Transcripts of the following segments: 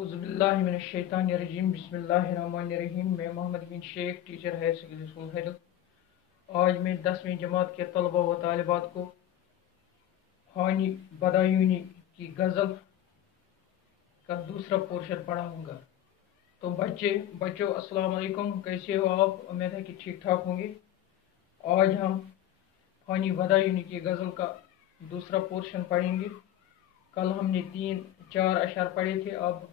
औज़ुबिल्लाहिमिनश्शैतानिर्रजीम बिस्मिल्लाहिर्रहमानिर्रहीम। मैं मोहम्मद बिन शेख, टीचर है सेकेंडरी स्कूल हैदर। आज मैं 10वीं जमात के तलबा व तालिबात को हानी बदायूनी की गज़ल का दूसरा पोर्शन पढ़ाऊँगा। तो बच्चों अस्सलाम वालेकुम, कैसे हो आप? उम्मीद है कि ठीक ठाक होंगे। आज हम हानी बदायूनी की गज़ल का दूसरा पोर्शन पढ़ेंगे। कल हमने 3-4 अशर पढ़े थे, अब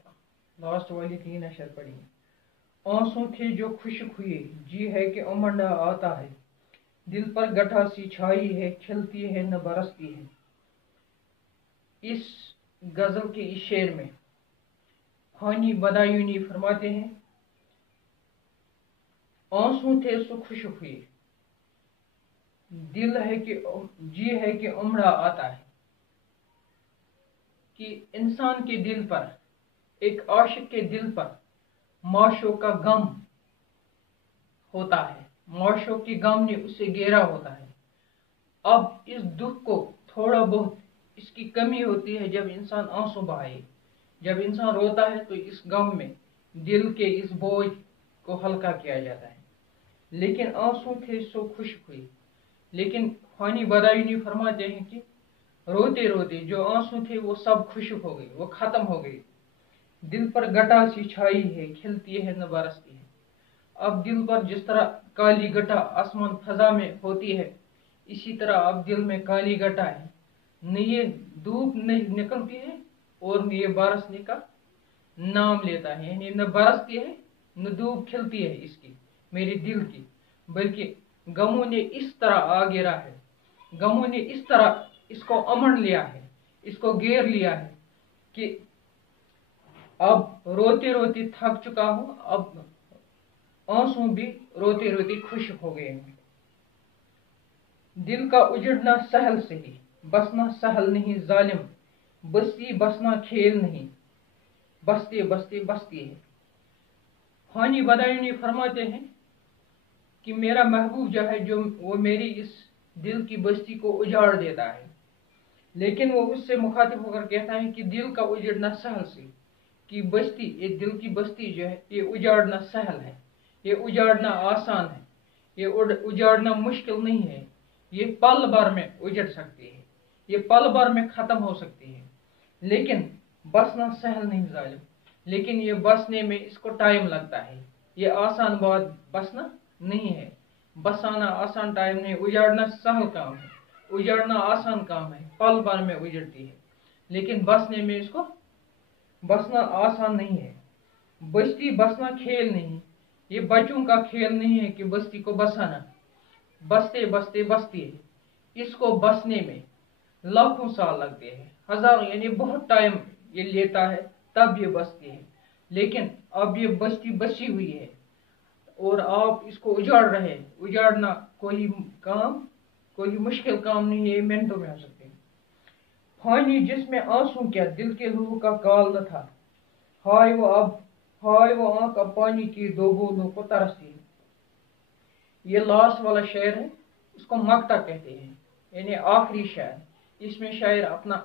लास्ट वाले 3 अशर पढ़ेंगे। आंसू थे जो खुशक हुए, जी है कि उमंडा आता है, दिल पर गठा सी छाई है, खिलती है न बरसती है। इस गजल के इस शेर में हानी बदायूनी फरमाते हैं, आंसू थे सो खुशक हुए, दिल है कि जी है कि उमड़ा आता है। कि इंसान के दिल पर, एक आशिक के दिल पर माशों का गम होता है, माशों के गम ने उसे घेरा होता है। अब इस दुख को थोड़ा बहुत इसकी कमी होती है जब इंसान आंसू बहाए, जब इंसान रोता है तो इस गम में दिल के इस बोझ को हल्का किया जाता है। लेकिन आंसू थे सो खुशक हुई, लेकिन हानी बदायूनी फरमाते हैं कि रोते रोते जो आंसू थे वो सब खुशक हो गए, वो खत्म हो गए। दिल पर गटा सी छाई है, खिलती है न बरसती है। अब दिल पर जिस तरह काली गटा आसमान फजा में होती है, इसी तरह अब दिल में काली गटा है। न ये धूप नहीं निकलती है और न ये बरसने का नाम लेता है, यानी न बरसती है न धूप खिलती है इसकी, मेरे दिल की, बल्कि गमों ने इस तरह आ गिरा है, गमों ने इस तरह इसको अमड़ लिया है, इसको घेर लिया है कि अब रोते रोते थक चुका हूं, अब आंसू भी रोते रोते खुश हो गए हैं। दिल का उजड़ना सहल से ही, बसना सहल नहीं जालिम, बस्ती बसना खेल नहीं, बसते बसते बसती है। हानी बदायूनी फरमाते हैं कि मेरा महबूब जो है, जो वो मेरी इस दिल की बस्ती को उजाड़ देता है, लेकिन वो उससे मुखातिब होकर कहता है कि दिल का उजड़ना सहल से, कि बस्ती, ये दिल की बस्ती जो है ये उजाड़ना सहल है, ये उजाड़ना आसान है, ये उजाड़ना मुश्किल नहीं है। ये पल भर में उजड़ सकती है, ये पल भर में खत्म हो सकती है। लेकिन बसना सहल नहीं जालिम, लेकिन ये बसने में इसको टाइम लगता है। ये आसान बात बसना नहीं है, बसाना आसान टाइम नहीं, उजाड़ना सहल काम है, उजाड़ना आसान काम है, पल भर में उजड़ती है। लेकिन बसने में इसको बसना आसान नहीं है। बस्ती बसना खेल नहीं, ये बच्चों का खेल नहीं है कि बस्ती को बसाना, बसते बसते बसती है। इसको बसने में लाखों साल लगते हैं, हजारों, यानी बहुत टाइम ये लेता है, तब ये बसती है। लेकिन अब ये बस्ती बसी हुई है और आप इसको उजाड़ रहे हैं। उजाड़ना कोई मुश्किल काम नहीं है, मिनटों में हो सकते हैं। हानी जिसमें आंसू क्या, दिल के लहू का काल न था, हाय वो आंख अब पानी की दो बूंदों को तरसती है। ये लास्ट वाला शेर है, इसको मक्ता कहते हैं, यानी आखिरी शेर। इसमें शायर अपना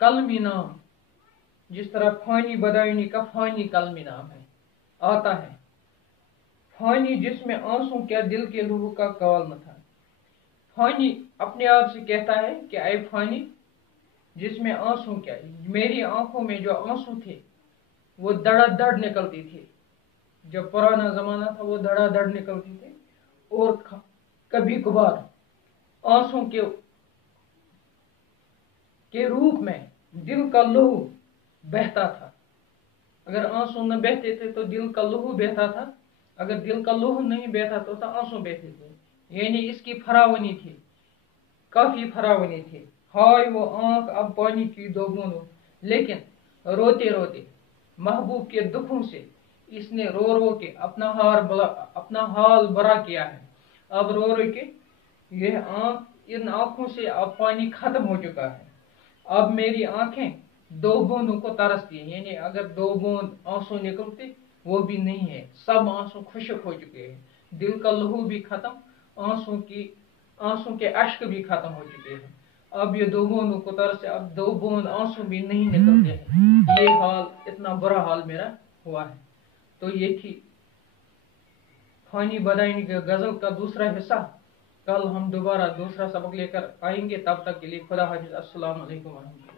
कलमी नाम, जिस तरह फानी बदायूनी का फानी कलमी नाम है, आता है। फानी जिसमें आंसू क्या, दिल के लहू का काल न था। फानी अपने आप से कहता है कि ऐ फानी जिसमें आंसू क्या, मेरी आंखों में जो आंसू थे वो धड़ाधड़ निकलती थी। जब पुराना जमाना था वो धड़ाधड़ निकलती थी, और कभी कभार आंसू के रूप में दिल का लहू बहता था। अगर आंसू न बहते थे तो दिल का लहू बहता था, अगर दिल का लहू नहीं बहता तो आंसू बहते थे। यानी इसकी फरावनी थी, काफी फरावनी थी। हाय वो आंख अब पानी की दो बूंदों, लेकिन रोते रोते महबूब के दुखों से इसने रो रो के अपना हाल बुरा किया है। अब रो रो के इन आंखों से अब पानी खत्म हो चुका है। अब मेरी आंखें दो बूंदों को तरसती हैं, यानी अगर 2 बूंद आंसू निकलते वो भी नहीं है, सब आंसू खुशक हो चुके हैं। दिल का लहू भी खत्म, आंसू के अश्क भी खत्म हो चुके हैं। اب یہ 2 بوندوں قطر سے اب 2 بوند آنسو بھی نہیں نکلتے ہیں. یہ حال اتنا برا حال میرا ہوا ہے. تو یہ تھی فانی بدائنی کے غزل کا دوسرا حصہ. کل ہم دوبارہ دوسرا سبق لے کر آئیں گے. تب تک کے لیے خدا حافظ. السلام علیکم ورحمۃ اللہ.